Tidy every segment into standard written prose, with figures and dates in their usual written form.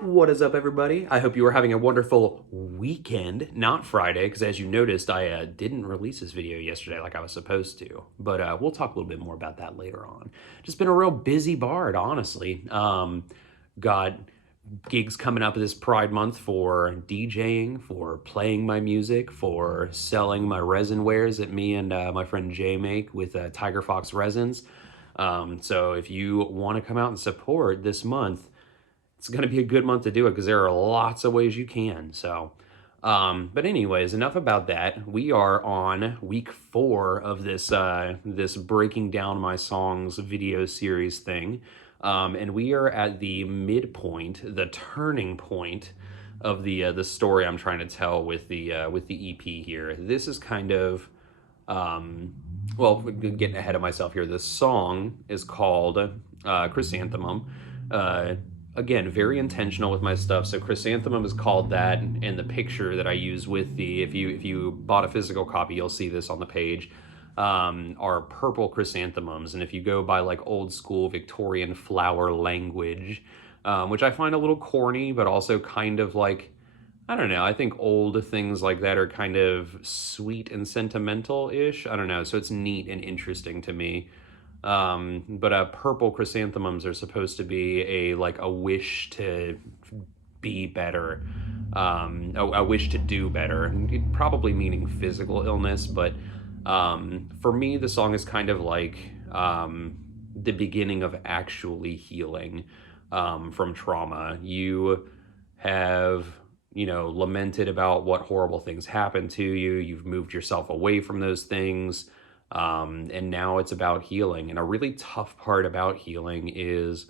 What is up, everybody? I hope you are having a wonderful weekend, not Friday, because as you noticed, I didn't release this video yesterday like I was supposed to. But we'll talk a little bit more about that later on. Just been a real busy bard, honestly. Got gigs coming up this Pride Month for DJing, for playing my music, for selling my resin wares that me and my friend Jay make with Tiger Fox Resins. So if you want to come out and support this month, it's going to be a good month to do it because there are lots of ways you can. But anyways, enough about that. We are on week 4 of this breaking down my songs video series thing, and we are at the midpoint, the turning point of the story I'm trying to tell with the EP here. This is kind of well, getting ahead of myself here. This song is called Chrysanthemum. Uh, Again, very intentional with my stuff. So Chrysanthemum is called that, and the picture that I use with the if you bought a physical copy, you'll see this on the page. Are purple chrysanthemums, and if you go by like old school Victorian flower language, which I find a little corny, but also kind of like I don't know. I think old things like that are kind of sweet and sentimental-ish. I don't know. So it's neat and interesting to me. But purple chrysanthemums are supposed to be a wish to be better, a wish to do better, probably meaning physical illness. But for me, the song is kind of like the beginning of actually healing from trauma. You have lamented about what horrible things happened to you. You've moved yourself away from those things. And now it's about healing. And a really tough part about healing is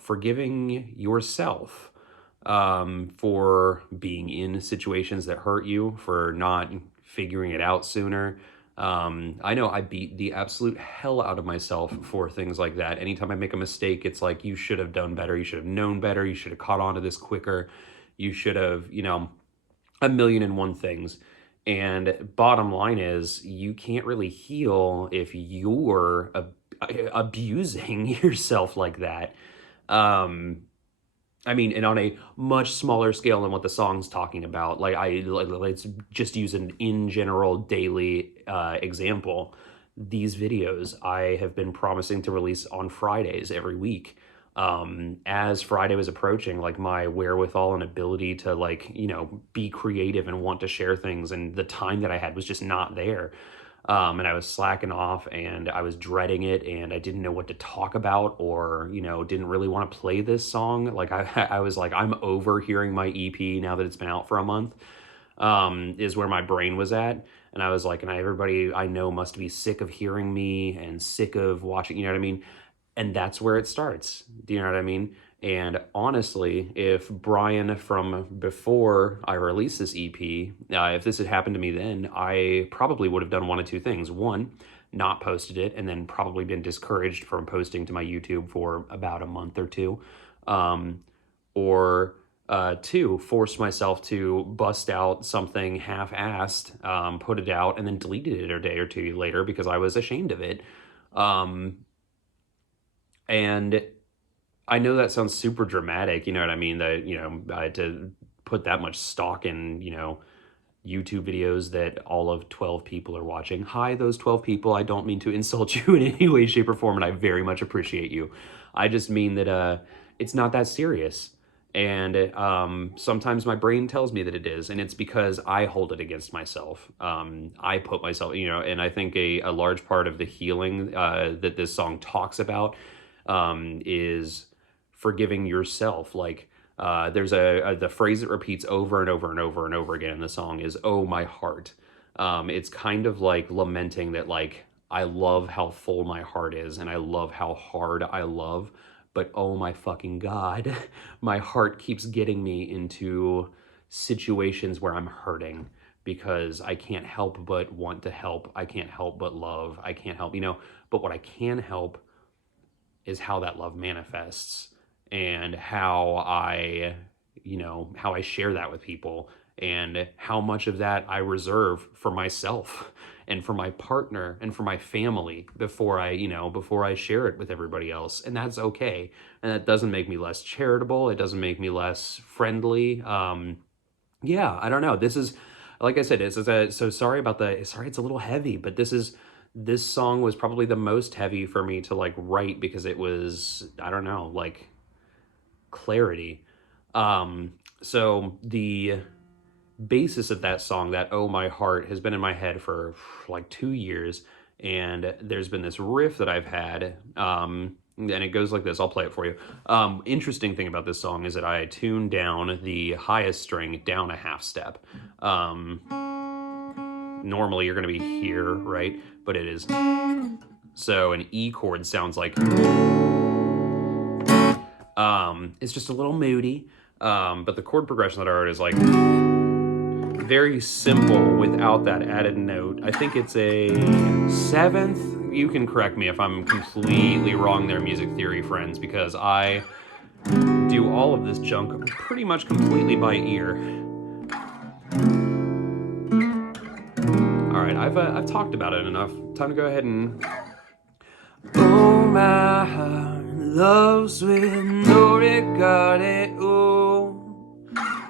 forgiving yourself for being in situations that hurt you, for not figuring it out sooner. I know I beat the absolute hell out of myself for things like that. Anytime I make a mistake, it's like, you should have done better. You should have known better. You should have caught on to this quicker. You should have, a million and one things. And bottom line is, you can't really heal if you're abusing yourself like that. Um, I mean, and on a much smaller scale than what the song's talking about. Let's just use an in general daily example. These videos I have been promising to release on Fridays every week. As Friday was approaching, like my wherewithal and ability to be creative and want to share things, and the time that I had was just not there. And I was slacking off, and I was dreading it, and I didn't know what to talk about, or didn't really want to play this song. Like I was like, I'm over hearing my EP now that it's been out for a month. Is where my brain was at, and I was like, and everybody I know must be sick of hearing me and sick of watching. You know what I mean? And that's where it starts. Do you know what I mean? And honestly, if Brian from before I released this EP, if this had happened to me then, I probably would have done one of two things. One, not posted it, and then probably been discouraged from posting to my YouTube for about a month or two. Or two, force myself to bust out something half-assed, put it out, and then deleted it a day or two later because I was ashamed of it. Um, and I know that sounds super dramatic, you know what I mean? That, I had to put that much stock in, YouTube videos that all of 12 people are watching. Hi, those 12 people. I don't mean to insult you in any way, shape, or form, and I very much appreciate you. I just mean that it's not that serious. And sometimes my brain tells me that it is, and it's because I hold it against myself. I put myself, and I think a large part of the healing that this song talks about is forgiving yourself. Like there's the phrase that repeats over and over and over and over again in the song is, "Oh, my heart." It's kind of like lamenting that, like, I love how full my heart is, and I love how hard I love, but oh my fucking God, my heart keeps getting me into situations where I'm hurting because I can't help but want to help. I can't help but love. I can't help, but what I can help is how that love manifests, and how I share that with people. and how much of that I reserve for myself and for my partner and for my family before I share it with everybody else. And that's okay. And that doesn't make me less charitable. It doesn't make me less friendly. Yeah, I don't know. This is, like I said, so sorry about sorry, it's a little heavy, but this song was probably the most heavy for me to like write because it was, I don't know, like clarity. So the basis of that song, that "Oh My Heart," has been in my head for like 2 years, and there's been this riff that I've had, and it goes like this. I'll play it for you. Interesting thing about this song is that I tuned down the highest string down a half step. Normally you're going to be here, right? But it is. So an E chord sounds like. It's just a little moody. But the chord progression that I wrote is like very simple without that added note. I think it's a seventh. You can correct me if I'm completely wrong there, music theory friends, because I do all of this junk pretty much completely by ear. All right, I've talked about it enough. Time to go ahead and. Oh, my heart loves with no regard at all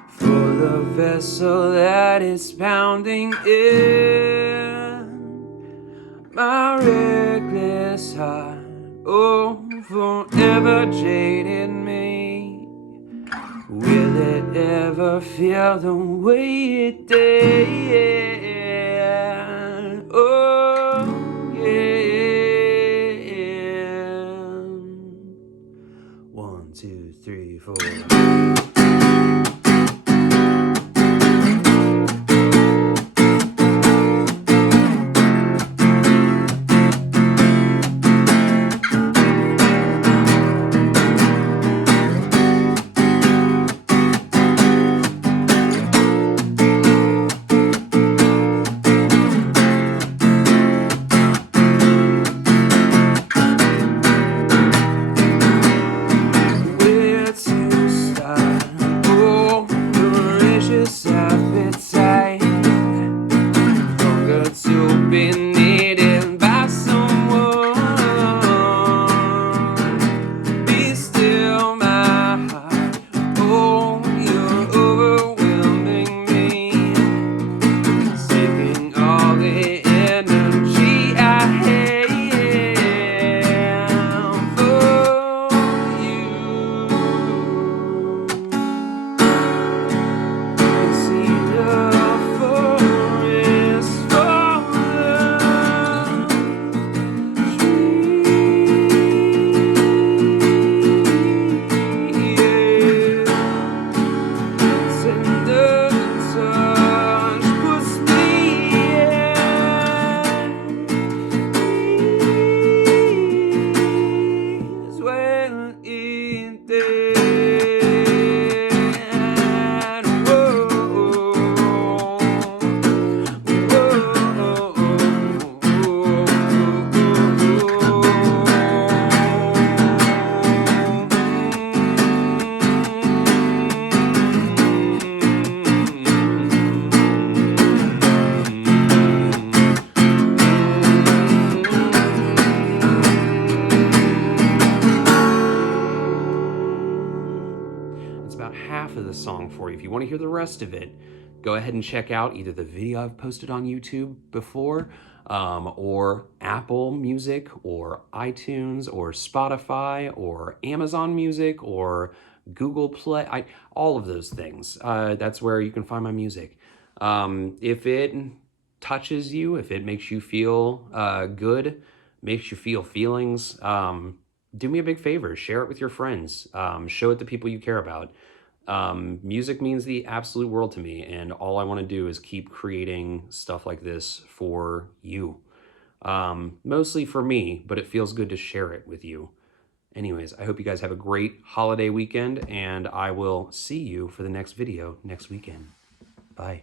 for the vessel that is pounding in. My reckless heart, oh, forever jaded me. Will it ever feel the way it did? Oh, yeah. 1, 2, 3, 4. About half of the song for you. If you want to hear the rest of it, go ahead and check out either the video I've posted on YouTube before, or Apple Music, or iTunes, or Spotify, or Amazon Music, or Google Play. All of those things. That's where you can find my music. If it touches you, if it makes you feel good, makes you feel feelings, do me a big favor. Share it with your friends. Show it to people you care about. Music means the absolute world to me, and all I want to do is keep creating stuff like this for you. Mostly for me, but it feels good to share it with you. Anyways, I hope you guys have a great holiday weekend, and I will see you for the next video next weekend. Bye.